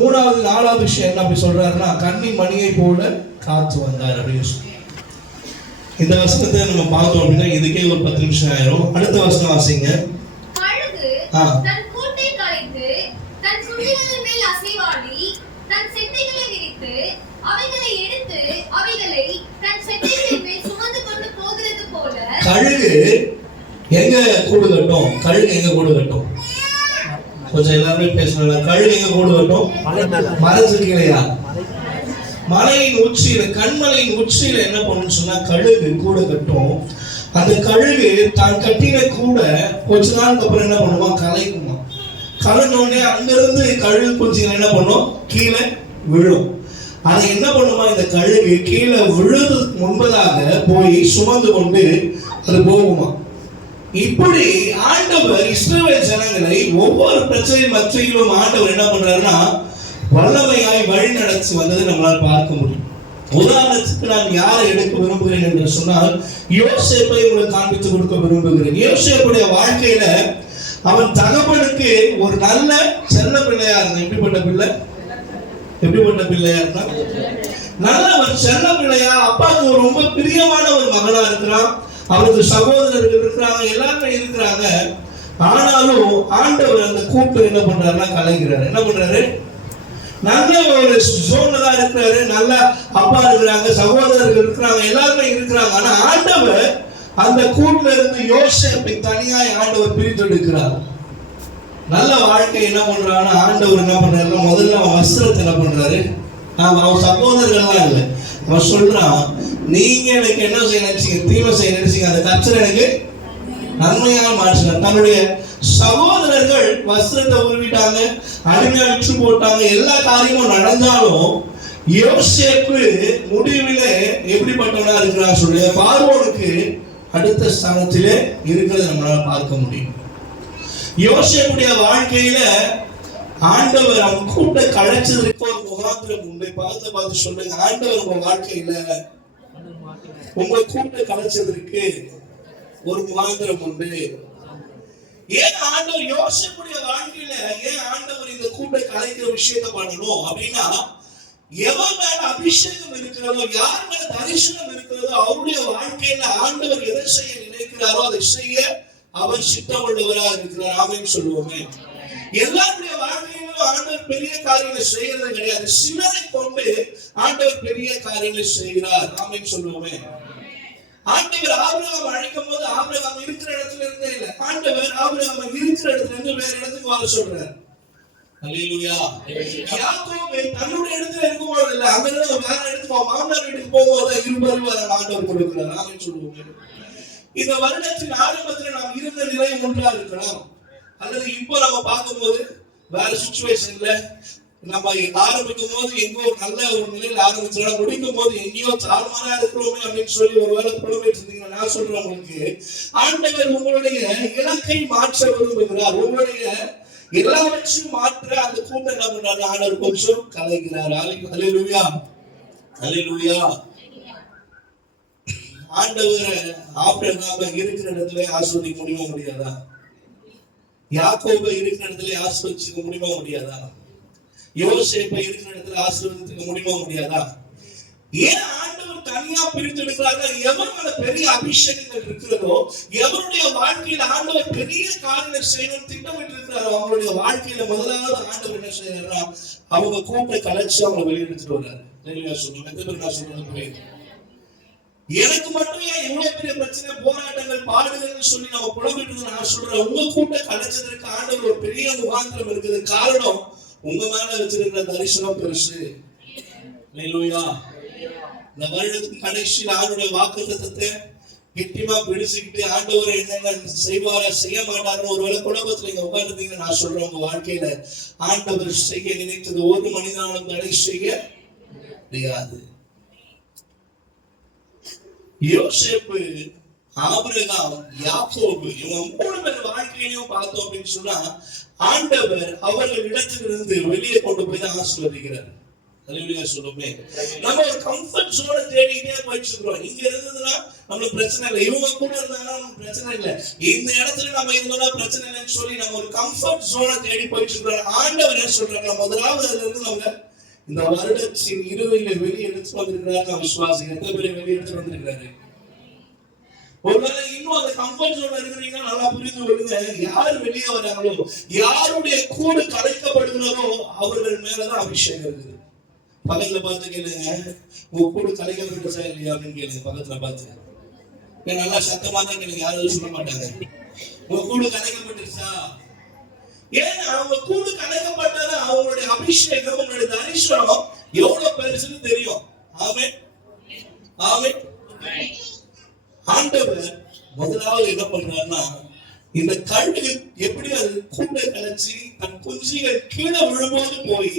மூணாவது நாலாவது விஷயம் என்ன அப்படி சொல்றாருன்னா, கண்ணின் மணியை போல காத்து வந்தார் அப்படின்னு சொல்லி. இந்த வசனத்தை நம்ம பார்த்தோம் அப்படின்னா இதுக்கே ஒரு 10 நிமிஷம் ஆயிரும். அடுத்த வசனம் வாசிங்க. தன் கூட்டை கலைத்து தன் குட்டிகளின் மேல் அசைவாடி தன் செட்டைகளை விரித்து அவைகளை எடுத்து அவைகளை தன் செட்டைகளின் மேல் சுமந்து கொண்டு போகிறது போல. கழுகு எங்க கூடு கட்டும்? கழுகு எங்க கூடு கட்டும்? கொஞ்சம் எல்லாருமே பேசுறாங்க. கழுகு எங்க கூடு கட்டும்? மரத்துக்கு இல்லையா? மலையின் உச்சியில, கண்மலையின் உச்சியில என்ன பண்ணுன்னு சொன்னா கழுகு கூட கட்டும். அந்த கழுகு தான் கட்டின கூட கொஞ்ச நாளுக்கு அப்புறம் என்ன பண்ணுமா, கலைக்குமா. கலந்தோடனே அங்கிருந்து கழுகு குஞ்சுகள் என்ன பண்ணும், கீழே விழும். அதை என்ன பண்ணுமா, இந்த கழுகு கீழே விழுது முன்பதாக போய் சுமந்து கொண்டு அது போகுமா. இப்படி ஆண்டவர் இஸ்ரவேல் ஜனங்களை ஒவ்வொரு பிரச்சனை மத்தியிலும் ஆண்டவர் என்ன பண்றாருன்னா வல்லமையாய் வழி நடத்தி வந்ததை நம்மளால் பார்க்க முடியும். உதாரணத்துக்கு நான் யாரை எடுக்க விரும்புகிறேன் என்று சொன்னால் யோசேப்பை உங்களுக்கு காண்பித்து கொடுக்க விரும்புகிறேன். யோசேப்புடைய வாழ்க்கையில அவன் தகப்பனுக்கு ஒரு நல்ல செல்ல பிள்ளையா இருந்தான். எப்படிப்பட்ட பிள்ளையா இருந்தா, நல்ல ஒரு செல்ல பிள்ளையா, அப்பாவுக்கு ரொம்ப பிரியமான ஒரு மகளா இருக்கிறான். அவருக்கு சகோதரர்கள் இருக்கிறாங்க, எல்லாருமே இருக்கிறாங்க. ஆனாலும் ஆண்டவர் அந்த கூட்டு என்ன பண்றாருன்னா கலைக்கிறாரு. என்ன பண்றாரு, நல்ல ஒரு ஜோன்ல தான் இருக்கிறாரு, நல்ல அப்பா இருக்கிறாங்க, சகோதரர்கள் இருக்கிறாங்க, எல்லாருமே இருக்கிறாங்க. ஆனா ஆண்டவர் அந்த கூட்டுல இருந்து யோசேப்பை தனியாய் ஆண்டவர் பிரித்து எடுக்கிறார். நல்ல வாழ்க்கை என்ன பண்றாங்கன்னா ஆண்டவர் என்ன பண்றாருன்னா முதல்ல அவன் வஸ்திரத்தை என்ன பண்றாரு, அவன் சகோதரர்கள்லாம் இல்லை, அவன் சொல்றான், நீங்க எனக்கு என்ன செய்ய நினைச்சீங்க, தீமை செய்ய நினைச்சீங்க, அந்த கர்த்தர் எனக்கு நன்மையாக மாற்றினார். தன்னுடைய சகோதரர்கள் வஸ்திரத்தை உருவிட்டாங்க, அடிமையா விற்று போட்டாங்க, எல்லா காரியமும் நடந்தாலும் யோசேப்பு முடிவிலே எப்படிப்பட்டவனா இருக்கிறான் சொல்லி பார்வோனுக்கு அடுத்த ஸ்தானத்திலே இருக்கிறத நம்மளால பார்க்க முடியும். யோசேப்புடைய வாழ்க்கையில ஆண்டவர் அவன் கூட்ட கலைச்சதற்கு ஒரு முகாந்திரம் உண்டு. பார்த்து சொல்லுங்க, ஆண்டவர் உங்க வாழ்க்கையில உங்க கூட்ட கலைச்சதற்கு ஒரு முகாந்திரம் உண்டு. ஏன் ஆண்டவர் யோசேப்புடைய வாழ்க்கையில ஏன் ஆண்டவர் இந்த கூட்டை கலைக்கிற விஷயத்தை பண்ணணும் அப்படின்னா, எவன் மேல அபிஷேகம் இருக்கிறதோ, யார் மேல தரிசனம் இருக்கிறதோ அவருடைய வாழ்க்கையில ஆண்டவர் எதை செய்ய நினைக்கிறாரோ அதை செய்ய அவர் சித்தமுள்ளவராக இருக்கிறார். ஆமென் சொல்லுவோமே. எல்லாருடைய வாழ்க்கையிலும் ஆண்டவர் பெரிய காரியங்களை செய்யறது கிடையாது, சிலரை கொண்டு ஆண்டவர் பெரிய காரியங்களை செய்கிறார். ஆமென் சொல்லுவோமே. ஆண்டவர் ஆபிரகாம் அழைக்கும் போது ஆபிரகாம் இருக்கிற இடத்துல இருந்தே இல்லை, ஆண்டவர் ஆபிரகாம் இருக்கிற இடத்துல இருந்து வேற இடத்துக்கு வர சொல்றார். அல்லேலூயா. யாக்கோபு தன்னுடைய இடத்துல இருக்கும்போது இல்ல, அங்கிருந்து வேற இடத்துக்கு மாமனார் வீட்டுக்கு போகும்போது இருபது வர ஆண்டவர் கொடுக்கிறார். ஆமென் சொல்லுவோமே. இந்த வருடத்தின் ஆரம்பத்தில் நாம் இருந்த நிலை ஒன்றா இருக்கலாம், அல்லது இப்போ நம்ம பார்க்கும்போது வேற சிச்சுவேஷன்ல நம்ம ஆரம்பிக்கும் போது எங்கோ நல்ல ஒரு நிலையில் ஆரம்பிச்சோம், முடிக்கும் போது எங்கேயோ தாழ்மாரா இருக்கிறோமே அப்படின்னு சொல்லி ஒருவேளை புலம்பிட்டு இருந்தீங்கன்னா நான் சொல்றேன் உங்களுக்கு, ஆண்டவர் உங்களுடைய இலக்கை மாற்ற விரும்புகிறார். உங்களுடைய எல்லாவற்றையும் மாற்ற அந்த கூட்டம் என்ன பண்றாரு, ஆண்டவர் கொஞ்சம் கலைக்கிறார். அல்லேலூயா, அல்லேலூயா. ஆண்டவர் ஆபிரகாம் இருக்கிற இடத்துல ஆஸ்வதிக்க முடியுமா முடியாதா? யாக்கோபை இருக்கிற இடத்துல ஆஸ்வதிக்க முடியுமா முடியாதா? யோசேப்பை இருக்கிற இடத்துல ஆசீர்வதிக்க முடியுமா முடியாதா? ஏன் ஆண்டவர் தனியா பிரித்து எடுக்கிறார்கள்? எவரோட பெரிய அபிஷேகங்கள் இருக்கிறதோ, எவருடைய வாழ்க்கையில ஆண்டவர் பெரிய காரியங்களை செய்யணும் திட்டமிட்டு இருக்கிறாரோ அவங்களுடைய வாழ்க்கையில முதலாவது ஆண்டவர் என்ன செய்யறாரா, அவங்க கூட்டை கலைச்சு அவங்க வெளியெடுத்துட்டு வர்றாரு. எனக்கு மட்டும் ஏன் இவ்வளவு பெரிய பிரச்சனை, போராட்டங்கள், பாடுகள் சொல்லி நம்ம புலம்பிட்டு நான் சொல்றேன், உங்க கூட்ட கலைச்சதற்கு ஆண்டவர் ஒரு பெரிய முகாந்திரம் இருக்குது. காரணம், உங்க மேல வச்சிருக்கிற தரிசனம் பெருசு. அல்லேலூயா. இந்த வருடத்தின் கடைசியில் ஆண்டவருடைய வாக்குத்தத்தத்தை கெட்டிமா பிடிச்சுக்கிட்டு ஆண்டவர் என்னென்ன செய்வாரா செய்ய மாட்டாருன்னு ஒருவேளை குடும்பத்துல நீங்க உட்கார்ந்துட்டீங்கன்னா நான் சொல்றேன், உங்க வாழ்க்கையில ஆண்டவர் செய்ய நினைத்தது ஒரு மனிதனாலும் தடை செய்ய முடியாது. யோசேப்பு, ஆபிரகாம், யாக்கோபு இவங்க 3 பேர் வாழ்க்கையிலையும் பார்த்தோம் அப்படின்னு சொன்னா ஆண்டவர் அவர்கள் இடத்திலிருந்து வெளியே கொண்டு போய் தான் ஆசீர்வதிக்கிறார். அல்லேலூயா சொல்லுமே. நம்ம ஒரு கம்ஃபர்ட் ஜோனை தேடிட்டே போயிட்டு இருக்கோம். இங்க இருந்ததுன்னா நம்மளுக்கு பிரச்சனை இல்லை, இவங்க கூட இருந்தாங்கன்னா நமக்கு பிரச்சனை இல்லை, இந்த இடத்துல நம்ம இருந்தோம்னா பிரச்சனை இல்லைன்னு சொல்லி நம்ம ஒரு கம்ஃபர்ட் ஜோனை தேடி போயிட்டு இருக்கோம். ஆண்டவர் என்ன சொல்றாங்க, முதலாவது அதுல இருந்து நம்ம இந்த வருடத்தின் இறுதியில வெளியே எடுத்து வந்திருக்கிறாரு. நான் விசுவாசி எத்தனை பேரை வெளியே எடுத்து வந்திருக்கிறாரு. ஒருவேளை இன்னும் அந்த கம்ஃபர்ட் ஜோன் இருக்கிறீங்கன்னா நல்லா புரிந்து கொள்ளுங்க, யார் வெளியே வராங்களோ, யாருடைய கூடு கலைக்கப்படுகிறதோ அவர்கள் மேலதான் அபிஷேகம் இருக்குது. பக்கத்துல பார்த்து கேளுங்க, உங்க கூடு கலைக்கப்பட்டுச்சா இல்லையா அப்படின்னு கேளுங்க. பக்கத்துல பார்த்து நல்லா சத்தமா தான் கேளுங்க, யாரும் சொல்ல மாட்டாங்க. உங்க கூடு கலைக்கப்பட்டுச்சா? ஏன்னா அவங்க கூடு கலைக்கப்பட்டது அவங்களுடைய அபிஷேகம், அவங்களுடைய தரிசனம் எவ்வளவு பெருசுன்னு தெரியும். ஆமென், ஆமென். ஆண்டவர் முதலாவது என்ன பண்றாருன்னா, இந்த கழுகு எப்படி அது கூண்டை கலைச்சி தன் குஞ்சிகள் கீழே விழும்போது போய்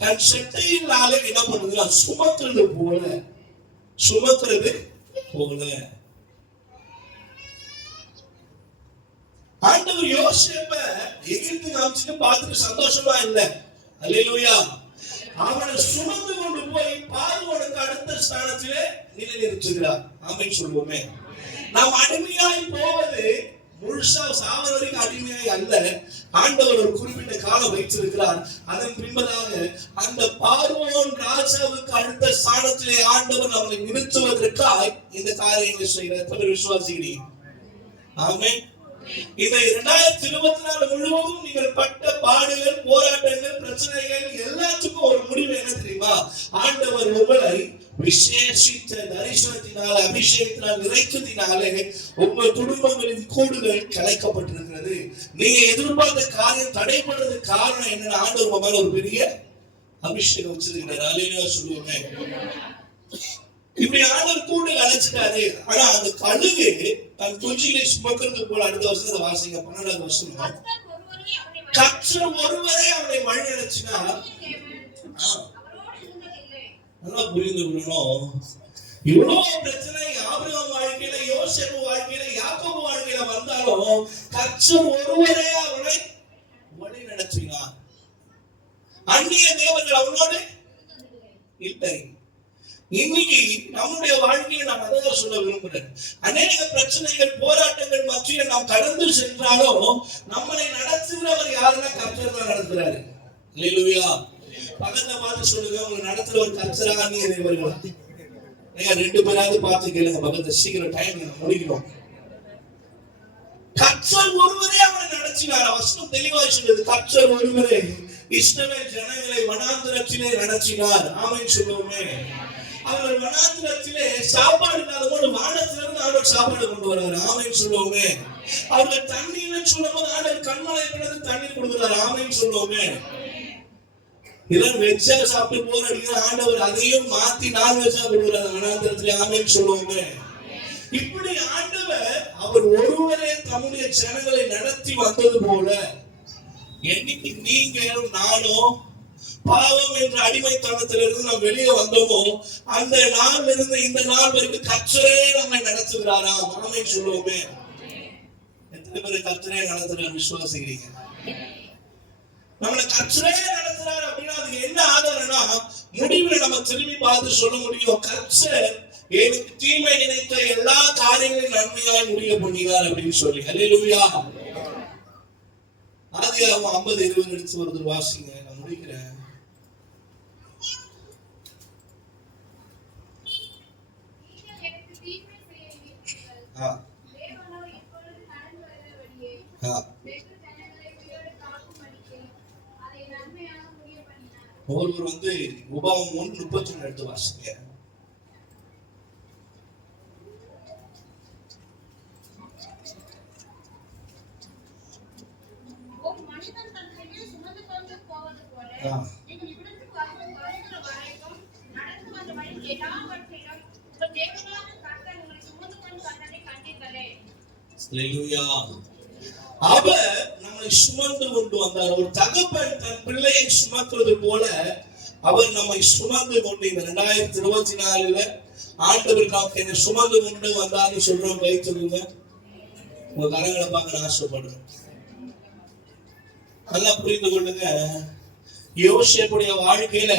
தன் செட்டையினாலே என்ன பண்ணுது, சுமக்கிறது போல ஆண்டவர் யோசேப்ப எகிப்து காமிச்சுட்டு பார்த்துட்டு சந்தோஷமா இல்லை. அல்லேலூயா. அவனை சுமந்து கொண்டு போய் பார்வோனுக்கு அடுத்த ஸ்தானத்திலே நிலைநிறுத்துகிறார். ஆமென் சொல்லுவோமே. நாம் அடிமையாய் போவது முழுசா சாவர வரைக்கும் அடிமையாய் அல்ல. ஆண்டவர் ஒரு குறிப்பிட்ட காலம் வைத்திருக்கிறார். அதன் பின்பதாக அந்த பார்வோன் ராஜாவுக்கு அடுத்த ஸ்தானத்திலே ஆண்டவர் நம்மை நிறுத்துவதற்காக இந்த காரியங்களை செய்கிறார். விசுவாசிக்கிறீங்க? ஆமென். இந்த 2024 முழுவதும் நீங்கள் பட்ட பாடுகள், போராட்டங்கள், பிரச்சனைகள் எல்லாத்துக்கும் ஒரு முடிவு என்ன தெரியுமா? ஆண்டவர் உங்களை விசேஷித்த தரிசனத்தினால், அபிஷேகத்தினால் நிறைத்ததினாலே உங்கள் குடும்பங்களின் கூடுகள் கலைக்கப்பட்டிருக்கிறது. நீங்க எதிர்பார்த்த காரியம் தடைப்படுறதுக்கு காரணம் என்னன்னா, ஆண்டவர் உங்க மேல ஒரு பெரிய அபிஷேகம் வச்சிருக்கிறார். அல்லேலூயா சொல்லுவாங்க. இப்படி ஆண்டவர் கூடு அழைச்சிட்டாரு. ஆனா அந்த கழுகு தன் குஞ்சிகளை சுமக்கிறது போல, அடுத்த வருஷம் வாசிங்க 12வது வருஷம், கர்த்தர் ஒருவரே அவனை வழி அழைச்சினார். நல்லா புரிந்து கொள்ளணும். இவ்வளவு பிரச்சனை ஆபிரகாம் வாழ்க்கையில, யோசேப்பு வாழ்க்கையில, யாக்கோபு வாழ்க்கையில வந்தாலும் கர்த்தர் ஒருவரே அவனை வழி நடத்தினார். அந்நிய தேவர்கள் அவனோடு இல்லை. இன்னைக்கு நம்முடைய வாழ்க்கையை நாம் அதை சொல்ல விரும்புகிறேன். அநேக பிரச்சனைகள், போராட்டங்கள் மத்திய நாம் கடந்து சென்றாலும் நம்மளை நடத்துகிறவர் யாருன்னா கர்த்தர் தான் நடத்துறாரு. அல்லேலூயா. பக்கத்துல பார்த்து சொல்லுங்க, உங்களை நடத்துற ஒரு கர்த்தரா அந்நிய தேவர்களா? நீங்க 2 பேராவது பார்த்து கேளுங்க. பக்கத்துல சீக்கிரம் டைம் முடிக்கணும். கர்த்தர் ஒருவரே அவனை நடத்தினார். வசனம் தெளிவாய் சொல்லுது, கர்த்தர் ஒருவரே இஸ்ரவேல் ஜனங்களை வனாந்திரத்திலே நடத்தினார். ஆமென் சொல்லுவோமே. அவர் வனாந்திரத்திலே சாப்பாடு இல்லாதபோது வானத்திலிருந்து ஆண்டவர் சாப்பாடு கொண்டு வருவார். ஆமென் சொல்லுவோமே. அவர்கள் தண்ணீர் சொல்லும்போது ஆண்டவர் கண்மலை பிறகு தண்ணீர் கொடுக்கிறார். ஆமென் சொல்லுவோமே. இதெல்லாம் வெஜ்ஜா சாப்பிட்டு போற அடிக்கிற ஆண்டவர் அதையும் மாத்தி நான்வெஜ்ஜா கொடுக்கிறார் வனாந்திரத்திலே. ஆமென் சொல்லுவோமே. இப்படி ஆண்டவர் அவர் ஒருவரே தம்முடைய ஜனங்களை நடத்தி வந்தது போல, என்னைக்கு நீங்களும் நானும் பாவம் என்ற அடிமைத்தனத்திலிருந்து நாம் வெளியே வந்தோமோ, அந்த நாள் இருந்து இந்த நாள் வரைக்கும் கர்த்தரே நம்மை நடத்துகிறாராம். ஆமென் சொல்லுவோமே. எத்தனை பேர் கர்த்தரே நடத்துறார் விசுவாசிக்கிறீங்க? நம்மளை கர்த்தரே நடத்துறாரு அப்படின்னா அதுக்கு என்ன ஆதாரம்னா, முடிவுல நம்ம திரும்பி பார்த்து சொல்ல முடியும், கர்த்தர் எனக்கு தீமை நினைத்த எல்லா காரியங்களையும் நன்மையாய் முடிய பண்ணுகிறார் அப்படின்னு சொல்லி. அல்லேலூயா. ஆதியாகமம் 50:20 எடுத்து வருது, வாசிங்க. நான் முடிக்கிறேன். ஒருவர் உபாகம் 1:31 எடுத்து வாசிங்க. அவர் நம்மை சுமந்து கொண்டு வந்தார். ஒரு தகப்பன் தன் பிள்ளையை சுமக்கிறது போல அவர் நம்மை சுமந்து கொண்டு இந்த 2024 ஆண்டவர் நமக்கு என்னை சுமந்து கொண்டு வந்தார்னு சொல்றோம். வைத்துருங்க. உங்க கரங்களை பார்க்க ஆசைப்படுறேன். நல்லா புரிந்து கொள்ளுங்க. யோசேப்புடைய வாழ்க்கையில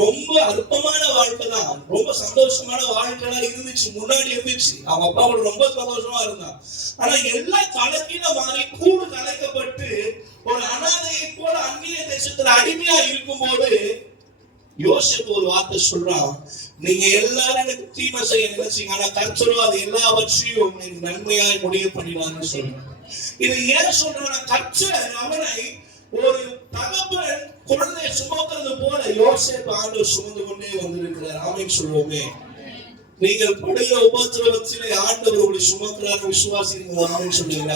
ரொம்ப அற்பமான வாழ்க்கை தான், ரொம்ப சந்தோஷமான வாழ்க்கைலாம் இருந்துச்சு, முன்னாடி இருந்துச்சு. அவங்க அப்பா கூட ரொம்ப சந்தோஷமா இருந்தான். ஆனா எல்லாம் தலைக்கீழ மாறி கூடு கலைக்கப்பட்டு ஒரு அனாதையை போல அந்நிய தேசத்துல அடிமையா இருக்கும்போது யோசேப்பு ஒரு வார்த்தை சொல்றான், நீங்க எல்லாரும் எனக்கு தீமை செய்ய நினைச்சீங்க, ஆனா கர்த்தரோ அது எல்லாவற்றையும் எனக்கு நன்மையாய் முடிவு பண்ணினான்னு சொல்றான். இது ஏன் சொல்றான்? கர்த்தர் அவனை ஒரு தகப்பன் குழந்தையை சுமக்கிறது போல யோசேப்பு ஆண்டவர் சுமந்து கொண்டே வந்திருக்கிறார். ஆமென் சொல்லுவோமே. நீங்கள் படுகிற உபத்திரவத்திலே ஆண்டவர் உங்களை சுமக்கிறார் விசுவாசிக்கிறீங்களா? ஆமென் சொல்லுங்க.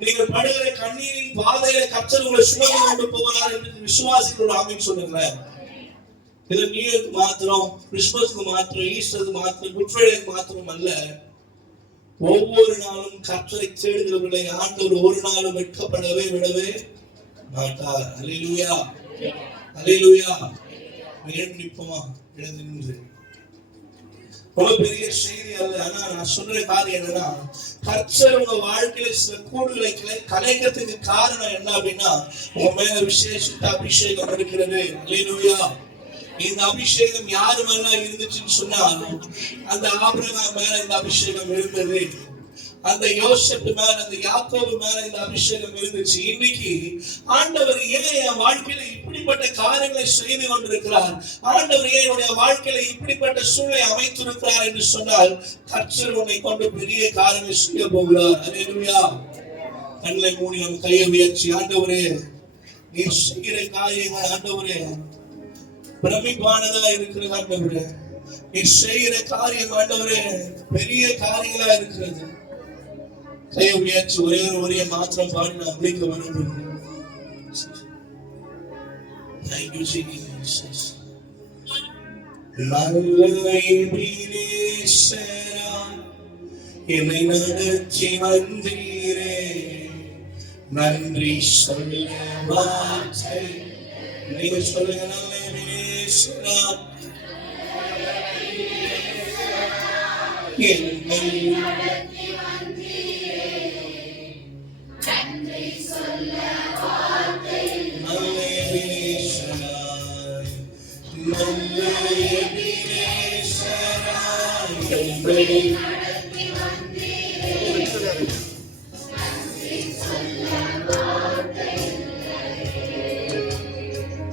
நீங்கள் படுகிற கண்ணீரின் பாதையில கர்த்தர் உங்களை சுமந்து கொண்டு போகிறார் என்று விசுவாசிக்கிறோம். ஆமென் சொல்லுங்க. இது நியூ இயர்க்கு மாத்திரம், கிறிஸ்துமஸ்க்கு மாத்திரம், ஈஸ்டருக்கு மாத்திரம், குட் ஃப்ரைடேக்கு மாத்திரம் அல்ல. ஒவ்வொரு நாளும் கர்த்தரை தேடுகிறவர்களை ஆண்டவர் ஒரு நாளும் வெட்கப்படவே விடவே மாட்டார். அல்லேலூயா, அல்லேலூயா. எழுந்து நிற்போமா? எழுந்து நின்று. ரொம்ப பெரிய செய்தி அல்ல, ஆனா நான் சொல்ற காரியம் என்னன்னா, கர்த்தர் உங்க வாழ்க்கையில சில கூடுகளை கலைக்கிறதுக்கு காரணம் என்ன அப்படின்னா, உங்க மேல விசேஷித்த அபிஷேகம் இருக்கிறது. அல்லேலூயா. இந்த அபிஷேகம் யாரு மேல இருந்துச்சுன்னு சொன்னா, அந்த ஆபிரகாம் மேல இந்த அபிஷேகம் இருந்தது, அந்த யோசேப்பு மேல, அந்த யாக்கோபு மேல இந்த அபிஷேகம் இருந்துச்சு. இன்னைக்கு ஆண்டவர் ஏன் என் வாழ்க்கையில இப்படிப்பட்ட காரியங்களை செய்து கொண்டிருக்கிறார், ஆண்டவர் ஏன் என்னுடைய வாழ்க்கையில இப்படிப்பட்ட சூழலை அமைத்திருக்கிறார் என்று சொன்னால், கர்த்தர் உன்னை கொண்டு பெரிய காரியங்களை செய்ய போகிறார். அல்லேலூயா. கண்ணை மூடி நம்ம கையை உயர்த்தி, ஆண்டவரே நீ செய்கிற காரியங்கள் ஆண்டவரே பிரமிப்பானதா இருக்கிறது. ஆண்டவரே நீ செய்கிற காரியம் ஆண்டவரே பெரிய காரியங்களா இருக்கிறது. கையை உயர்த்தி ஒரே ஒரு மாத்திரம் பாடி நான் முடிக்க விரும்புகிறேன். Thank you Jesus. நல்ல எபினேசரா என்னை நடத்தி வந்தீரே, நன்றி சொல்ல வார்த்தை நீங்க சொல்லுங்க. நல்ல எபினேசரா என்னை Baby.